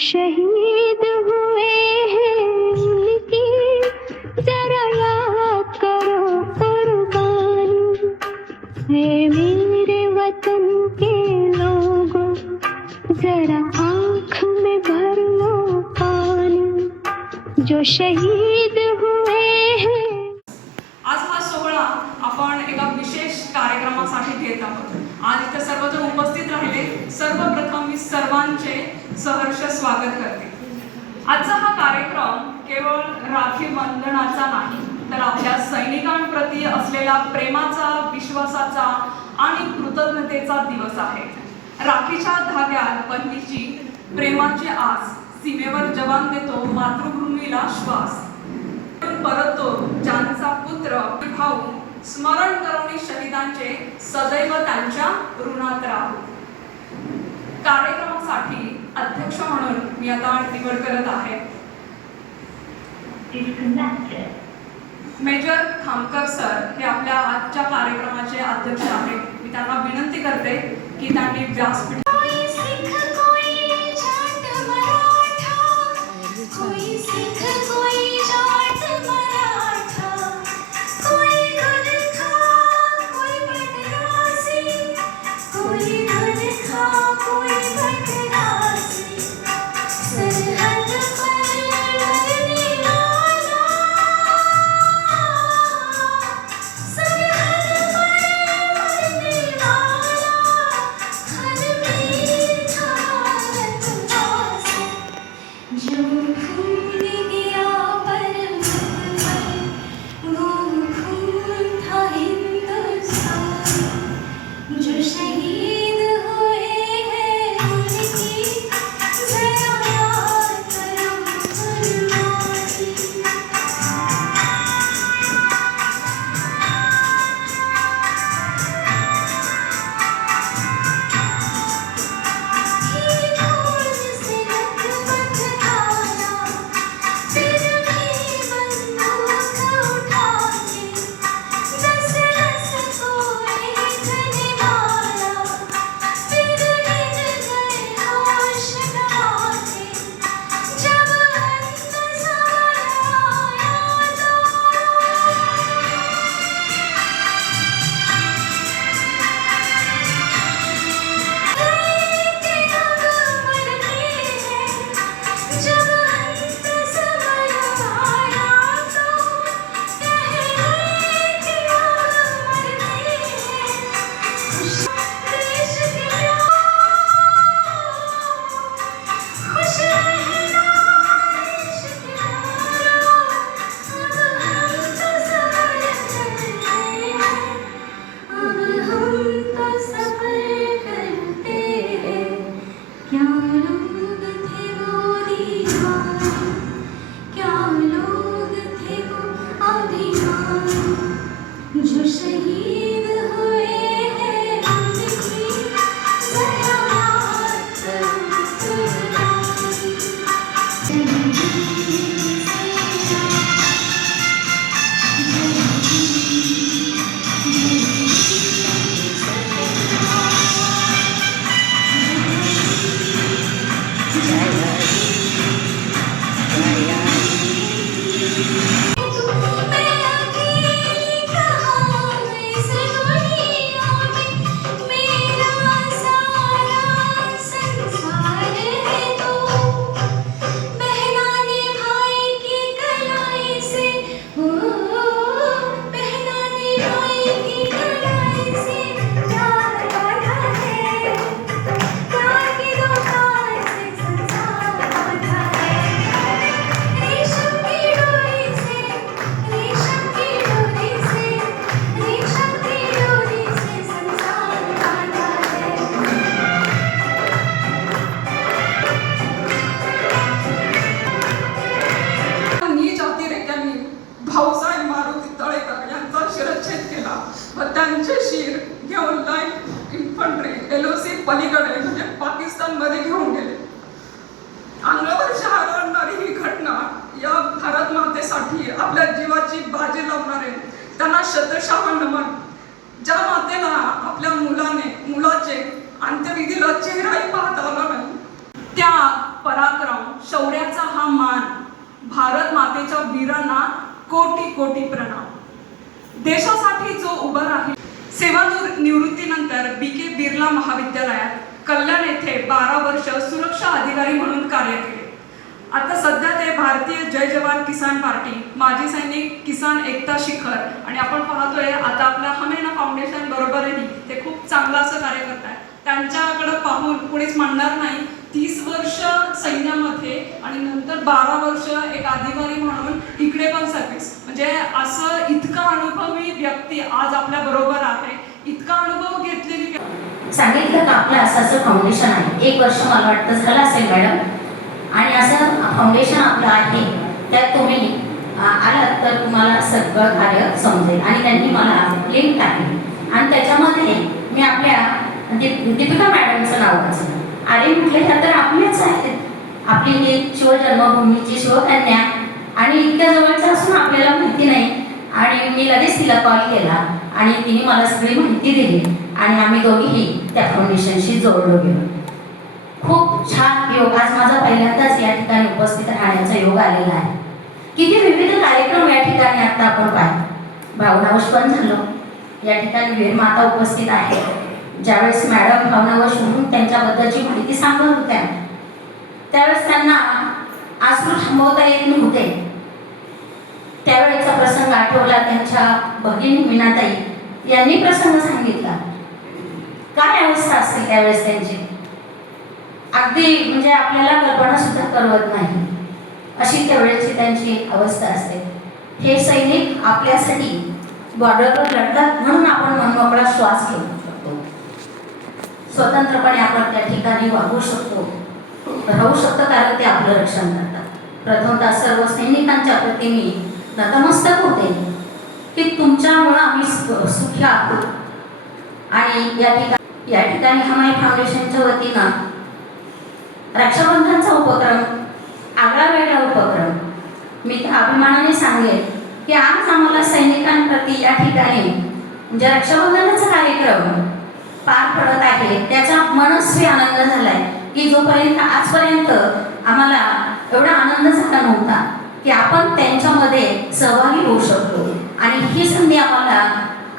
शहीद हुए हैं उनकी जरा याद करो कुर्बानी है मेरे वतन के लोगों, जरा आँख में भर लो पानी जो शहीद हुए हैं। आज हा सोहळा आपण एका विशेष कार्यक्रमासाठी घेत आहोत। आज इथे सर्वजण उपस्थित राहिले, सर्वप्रथम मी सर्वांचे सहर्ष स्वागत करते। आजचा हा कार्यक्रम केवळ राखी बंधनाचा नाही, तर आपल्या सैनिकांप्रती असलेला प्रेमाचा, विश्वासाचा आणि कृतज्ञतेचा दिवस आहे। राखीच्या धाग्यात बहिणीची प्रेमाची आस, सीमेवर जवान देतो मातृभूमीला श्वास, परतो ज्यांचा पुत्र भाऊ, स्मरण करवणी शहीदांचे सदैव त्यांच्या ऋणात राहू। कार्यक्रमासाठी अध्यक्ष म्हणून मी आता निवड करत आहे मेजर खामकर सर। हे आपल्या आजच्या कार्यक्रमाचे अध्यक्ष आहेत। मी त्यांना विनंती करते की त्यांनी व्यासपीठ पलीकडे म्हणजे पाकिस्तान मध्ये घेऊन गेले। अंगावर शहारा आणणारी ही घटना या भारत मातेसाठी आपल्या जीवाची बाजी लावणारे त्यांना शतशः नमन। ज्या मातेला आपल्या मुलाचे अंत्यविधीला चेहराही पाहता आला नाही, त्या पराक्रम निवृत्तीनंतर BK बिर्ला महाविद्यालयात कल्याण येथे 12 वर्ष सुरक्षा अधिकारी म्हणून कार्य केले. आता सध्या ते भारतीय जय जवान किसान पार्टी, माजी सैनिक किसान एकता शिखर आणि आपण पाहतोय आता आपल्या हमेना फाउंडेशन बरोबरही ते खूप चांगलं असं कार्य करत आहेत. त्यांच्याकडे पाहून कुणीच म्हणणार नाही 30 वर्ष सैन्यामध्ये आणि नंतर 12 वर्ष एक अधिकारी म्हणून इकडे पण सर्व्हिस, म्हणजे असं इतका अनुभवी व्यक्ती आज आपल्या बरोबर आहे. इतका अनुभव घेतलेली सांगितलं का आपलं असं फाउंडेशन आहे. 1 वर्ष मला वाटतं झालं असेल मॅडम, आणि असं फाउंडेशन आपलं आहे. त्यात तुम्ही आलात तर तुम्हाला सगळं कार्य समजेल. आणि त्यांनी मला लिंक टाकली आणि त्याच्यामध्ये मी आपल्या दीपिका मॅडमचं नाव वाचलं. आणि म्हटले तर आपलेच आहेत, आपली ही शिवजन्मभूमीची शिवकन्या, आणि इतक्या जवळचं असून आपल्याला माहिती नाही. आणि मी लगेच तिला कॉल केला आणि तिने मला सगळी माहिती दिली आणि आम्ही दोघीही त्या फाउंडेशनशी जोडलो गेलो. खूप छान योग. आज माझा पहिल्यांदाच या ठिकाणी उपस्थित राहण्याचा योग आलेला आहे. किती विविध कार्यक्रम या ठिकाणी आता आपण पाहिजे. भावनावश पण झालो. या ठिकाणी वीर माता उपस्थित आहे. ज्यावेळेस मॅडम भावनावश म्हणून त्यांच्याबद्दलची माहिती सांगत होत्या त्यावेळेस त्यांना आसरू थांबवता येत नव्हते. त्यावेळेचा प्रसंग आठवला. त्यांच्या भगिनी मीनाताई यांनी प्रसंग सांगितला. काय अवस्था असते त्यावेळेस त्यांची, अगदी म्हणजे आपल्याला कल्पना सुद्धा करवत नाही अशी त्यावेळेची त्यांची अवस्था असते. हे सैनिक आपल्यासाठी बॉर्डरवर लढतात म्हणून आपण मनमोकळा श्वास घेऊ शकतो, स्वतंत्रपणे आपण त्या ठिकाणी वागू शकतो, राहू शकतो, कारण ते आपलं रक्षण करतात. प्रथमतः सर्व सैनिकांच्या प्रती मी नतमस्तक होते की तुमच्यामुळं आम्ही सुखी आहोत. आणि या ठिकाणी हमाई फाउंडेशनच्या वतीनं रक्षाबंधनचा उपक्रम, आगळा वेगळा उपक्रम, मी त्या अभिमानाने सांगेन की आज आम्हाला सैनिकांप्रती या ठिकाणी म्हणजे रक्षाबंधनाचा कार्यक्रम पार पडत आहे त्याचा मनस्वी आनंद झालाय की जोपर्यंत आजपर्यंत आम्हाला एवढा आनंद झाला नव्हता की आपण त्यांच्यामध्ये सहभागी होऊ शकतो. आणि ही संधी आम्हाला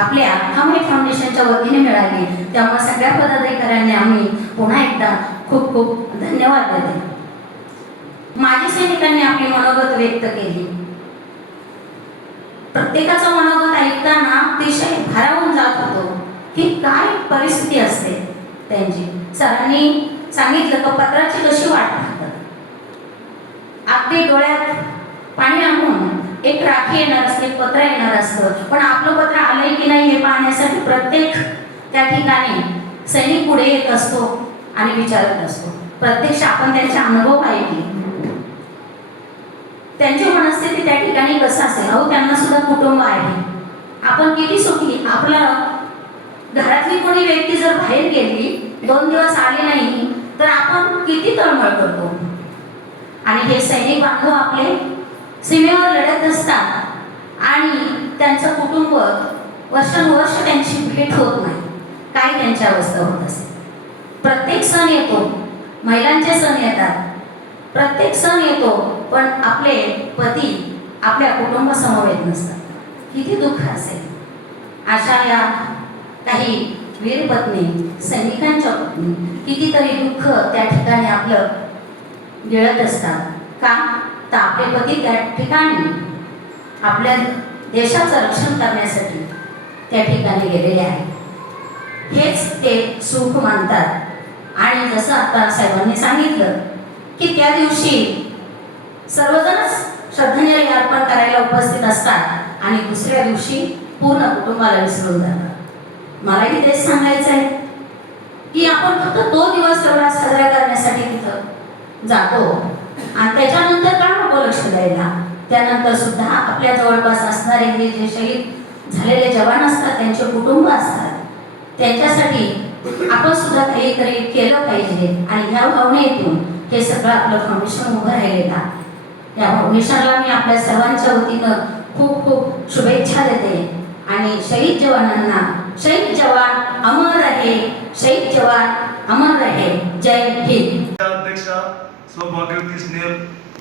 आपल्या हमाई फाउंडेशनच्या वतीने मिळाली. त्यामुळे सगळ्या पदाधिकाऱ्यांनी आम्ही पुन्हा एकदा खूप खूप धन्यवाद देते. माजी सैनिकांनी आपली मनोगत व्यक्त केली. प्रत्येकाचं मनोगत ऐकताना अतिशय भारावून जात होतो की काय परिस्थिती असते त्यांची. सरांनी सांगितलं की पत्राची कशी वाट पाहतात. अगदी डोळ्यात पाणी आणून एक राखी येणार असते, पत्र येणार असतं, पण आपलं पत्र आलंय की नाही हे पाहण्यासाठी प्रत्येक त्या ठिकाणी सैनिक पुढे येत असतो आणि विचारत असतो. प्रत्यक्ष आपण त्यांचे अनुभव ऐकले, त्यांची मनस्थिती त्या ठिकाणी कसं असेल. अहो त्यांना सुद्धा कुटुंब आहे. आपण किती सुखी, आपलं घरातली कोणी व्यक्ती जर बाहेर गेली 2 दिवस आली नाही तर आपण किती तळमळ करतो. आणि हे सैनिक बांधव आपले सीमेवर लढत असतात आणि त्यांचं कुटुंब वर्षानुवर्ष त्यांची भेट होत नाही. काय त्यांची अवस्था होत असते. प्रत्येक सण येतो, महिलांचे सण येतात, प्रत्येक सण येतो, पण आपले पती आपल्या कुटुंबासमवेत नसतात. किती दुःख असेल. अशा या काही वीर पत्नी, सैनिकांच्या पत्नी कितीतरी दुःख त्या ठिकाणी आपलं गिळत असतात. का तर आपले पती त्या ठिकाणी आपल्या देशाचं रक्षण करण्यासाठी त्या ठिकाणी गेलेले आहेत. हेच ते सुख मानतात. आणि जसं आता साहेबांनी सांगितलं की त्या दिवशी सर्वजणच श्रद्धांजली अर्पण करायला उपस्थित असतात आणि दुसऱ्या दिवशी पूर्ण कुटुंबाला विसरून जातात. मलाही तेच सांगायचं आहे की आपण फक्त तो दिवस तेवढा साजरा करण्यासाठी तिथं जातो आणि त्याच्यानंतर का नको लक्ष द्यायला. त्यानंतर सुद्धा आपल्या जवळपास असणारे हे जे शहीद झालेले जवान असतात, त्यांचे कुटुंब असतात, त्यांच्यासाठी आपण सुद्धा काहीतरी केलं पाहिजे. आणि ह्या भावनेतून हे सगळं आपलं फाउंडेशन उभं राहिलेलं आहे. या फाउंडेशनला मी आपल्या सर्वांच्या वतीनं खूप खूप शुभेच्छा देते. आणि शहीद जवानांना, शहीद जवान अमर रहे, शहीद जवान अमर रहे. जय हिंद. अध्यक्षा सौभाग्यवती स्नेहल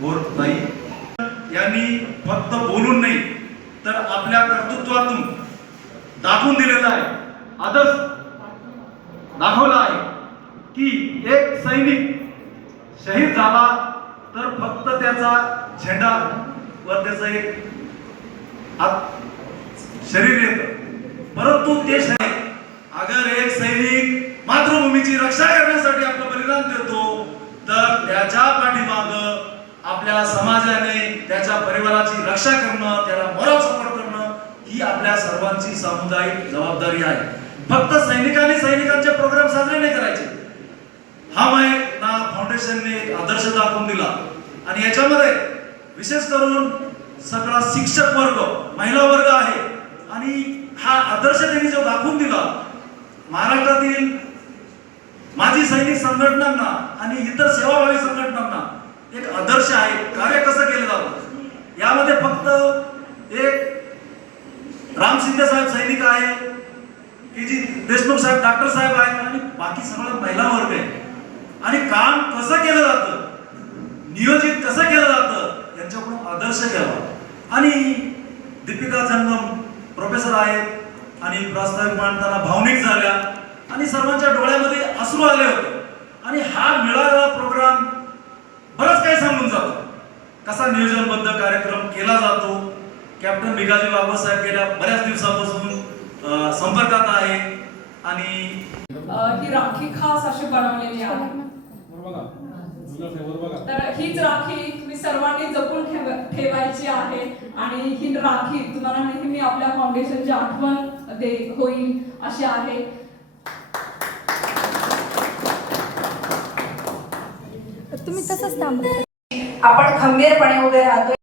बोरताई यांनी फक्त बोलून नाही तर आपल्या कर्तृत्वातून दाखवून दिलेलं आहे. आदर्श दाखवला आहे की एक सैनिक शहीद झाला तर फक्त त्याचा झेंडा वर त्याचं एक शरीर येतं, परंतु ते अगर एक सैनिक मातृभूमीची रक्षा करण्यासाठी आपलं बलिदान देतो तर त्याच्या पाठीमागं आपल्या समाजाने त्याच्या परिवाराची रक्षा करणं, त्याला मॉरल सपोर्ट करणं ही आपल्या सर्वांची सामुदायिक जबाबदारी आहे. फक्त सैनिकांनी सैनिकांचे प्रोग्राम साजरे नाही करायचे. हा ना फाउंडेशनने एक आदर्श दाखवून दिला आणि याच्यामध्ये विशेष करून सगळा शिक्षक वर्ग, महिला वर्ग आहे आणि हा आदर्श त्यांनी जो दाखवून दिला महाराष्ट्रातील माजी सैनिक संघटनांना आणि इतर सेवाभावी संघटनांना एक आदर्श आहे. कार्य कसं केलं जातं यामध्ये फक्त एक राम शिंदे साहेब सैनिक आहे, की जी देशमुख साहेब डॉक्टर साहेब आहेत आणि बाकी सगळं महिला वर्ग आहे आणि काम कसं केलं जातं, नियोजित कसं केलं जातं यांच्याकडून आदर्श घ्यावा. आणि दीपिका जंगम प्रोफेसर आहेत आणि प्रास्ताविक मांडताना भावनिक झाल्या आणि सर्वांच्या डोळ्यामध्ये अश्रू आले होते आणि हा मिळालेला प्रोग्राम बरंच काही सांगून जातो. कसा नियोजनबद्ध कार्यक्रम केला जातो. कॅप्टन भिकाजी बाबासाहेब गेल्या बऱ्याच दिवसापासून संपर्कात आहे आणि ही राखी खास अशी बनवलेली आहे. तर हीच राखी तुम्ही सर्वांनी जपून ठेवायची आहे आणि ही राखी तुम्हाला नेहमी आपल्या फाउंडेशनची आठवण होईल अशी आहे. तुम्ही तसंच थांबा. आपण खंबीरपणे उभे राहतो.